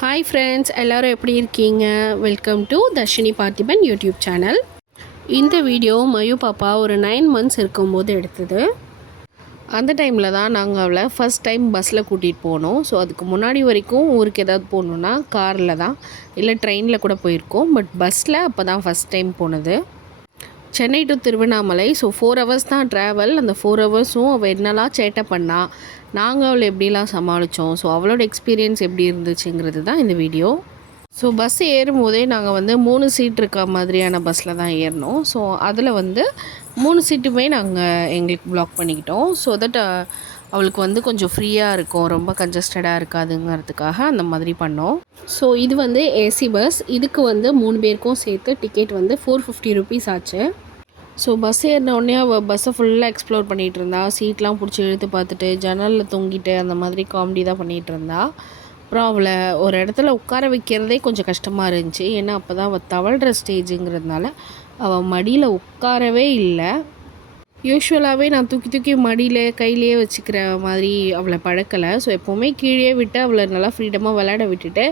Hi friends, எல்லோரும் எப்படி இருக்கீங்க? Welcome to Darshini Parthiban YouTube channel. இந்த வீடியோ மயூ பாப்பா ஒரு 9 months இருக்கும்போது எடுத்தது. அந்த டைமில் தான் நாங்கள் அவளை ஃபஸ்ட் டைம் பஸ்ஸில் கூட்டிகிட்டு போனோம். ஸோ அதுக்கு முன்னாடி வரைக்கும் ஊருக்கு ஏதாவது போகணுன்னா காரில் தான், இல்லை ட்ரெயினில் கூட போயிருக்கோம். பட் பஸ்ஸில் அப்போ தான் ஃபஸ்ட் டைம் போனது. Chennai to Tiruvannamalai. So 4 hours தான் ட்ராவல். அந்த 4 hours-ம் அவள் என்னெல்லாம் சேட்டை பண்ணா, நாங்கள் அவளை எப்படிலாம் சமாளித்தோம், ஸோ அவளோட எக்ஸ்பீரியன்ஸ் எப்படி இருந்துச்சுங்கிறது தான் இந்த வீடியோ. ஸோ பஸ் ஏறும்போதே நாங்கள் 3 சீட் இருக்க மாதிரியான பஸ்ஸில் தான் ஏறினோம். ஸோ அதில் 3 சீட்டுமே நாங்கள் எங்களுக்கு பிளாக் பண்ணிக்கிட்டோம். ஸோ தட் அவளுக்கு கொஞ்சம் ஃப்ரீயாக இருக்கும், ரொம்ப கன்ஜஸ்டடாக இருக்காதுங்கிறதுக்காக அந்த மாதிரி பண்ணோம். ஸோ இது ஏசி பஸ். இதுக்கு 3 பேருக்கும் சேர்த்து டிக்கெட் 450 rupees ஆச்சு. ஸோ பஸ் ஏறினோடனே அவள் பஸ்ஸை ஃபுல்லாக எக்ஸ்ப்ளோர் பண்ணிகிட்டு இருந்தா. சீட்லாம் பிடிச்சி இழுத்து பார்த்துட்டு ஜன்னலில் தொங்கிட்டு அந்த மாதிரி காமெடி தான் பண்ணிகிட்டு இருந்தா. அப்புறம் அவளை ஒரு இடத்துல உட்கார வைக்கிறதே கொஞ்சம் கஷ்டமாக இருந்துச்சு. ஏன்னா அப்போ தான் அவள் தவழ்கிற ஸ்டேஜுங்கிறதுனால அவள் மடியில் உட்காரவே இல்லை. யூஸ்வலாகவே நான் தூக்கி மடியில் கையிலேயே வச்சுக்கிற மாதிரி அவளை பழக்கலை. ஸோ எப்போவுமே கீழே விட்டு அவளை நல்லா ஃப்ரீடமாக விளையாட விட்டுட்டு,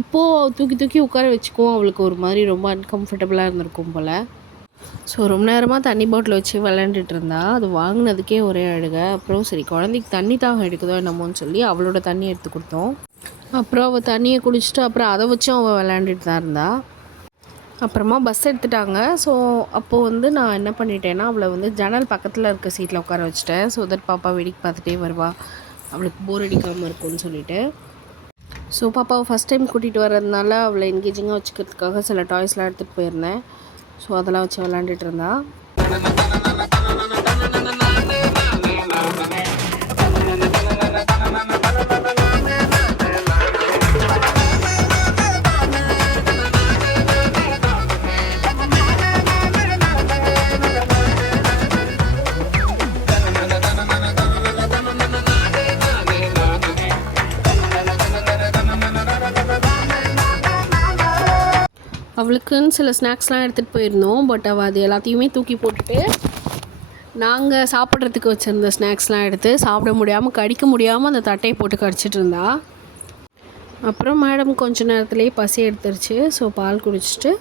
இப்போது தூக்கி உட்கார வச்சுக்குவோம். அவளுக்கு ஒரு மாதிரி ரொம்ப அன்கம்ஃபர்டபுளாக இருந்திருக்கும் போல். ஸோ ரொம்ப நேரமாக தண்ணி பாட்டில் வச்சு விளையாண்டுட்டு இருந்தா. அது வாங்கினதுக்கே ஒரே அழுகை. அப்புறம் சரி குழந்தைக்கு தண்ணி தாகம் எடுக்குதோ என்னமோன்னு சொல்லி அவளோட தண்ணி எடுத்து கொடுத்தோம். அப்புறம் அவள் தண்ணியை குடிச்சிட்டு அப்புறம் அதை வச்சும் அவள் விளையாண்டுட்டு தான் இருந்தா. அப்புறமா பஸ் எடுத்துட்டாங்க. ஸோ அப்போது நான் என்ன பண்ணிட்டேன்னா, அவளை ஜன்னல் பக்கத்தில் இருக்க சீட்டில் உட்கார வச்சுட்டேன். ஸோ தட் பாப்பா வேடிக்கை பார்த்துட்டே வருவா, அவளுக்கு போர் அடிக்காமல் இருக்கும்னு சொல்லிவிட்டு. ஸோ பாப்பாவை ஃபஸ்ட் டைம் கூட்டிகிட்டு வர்றதுனால அவளை என்கேஜிங்காக வச்சுக்கிறதுக்காக சில டாய்ஸ்லாம் எடுத்துகிட்டு போயிருந்தேன். ஸோ அதெல்லாம் வச்சு விளாண்டுட்டு இருந்தா. அவளுக்குன்னு சில ஸ்நாக்ஸ்லாம் எடுத்துகிட்டு போயிருந்தோம். பட் அவள் அது எல்லாத்தையுமே தூக்கி போட்டுட்டு நாங்கள் சாப்பிட்றதுக்கு வச்சுருந்த ஸ்நாக்ஸ்லாம் எடுத்து சாப்பிட முடியாமல், கடிக்க முடியாமல் அந்த தட்டையை போட்டு கடிச்சிட்டு இருந்தா. அப்புறம் மேடம் கொஞ்ச நேரத்துலேயே பசி எடுத்துருச்சு. ஸோ பால் குடிச்சிட்டு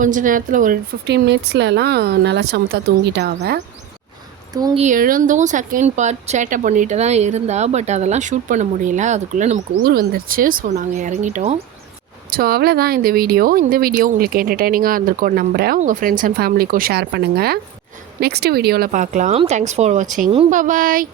கொஞ்ச நேரத்தில் ஒரு 15 minutes-லலாம் நல்லா சமத்தாக தூங்கிட்டா. அவள் தூங்கி எழுந்தும் செகண்ட் பார்ட் சேட்டை பண்ணிட்டு தான் இருந்தா. பட் அதெல்லாம் ஷூட் பண்ண முடியல, அதுக்குள்ளே நமக்கு ஊர் வந்துருச்சு. ஸோ நாங்கள் இறங்கிட்டோம். ஸோ அவ்வளோதான் இந்த வீடியோ உங்களுக்கு என்டர்டெய்னிங்காக இருந்திருக்கும்னு நம்புகிறேன். உங்கள் ஃப்ரெண்ட்ஸ் அண்ட் ஃபேமிலிக்கும் ஷேர் பண்ணுங்கள். நெக்ஸ்ட் வீடியோவில் பார்க்கலாம். தேங்க்ஸ் ஃபார் வாட்சிங். பாய்.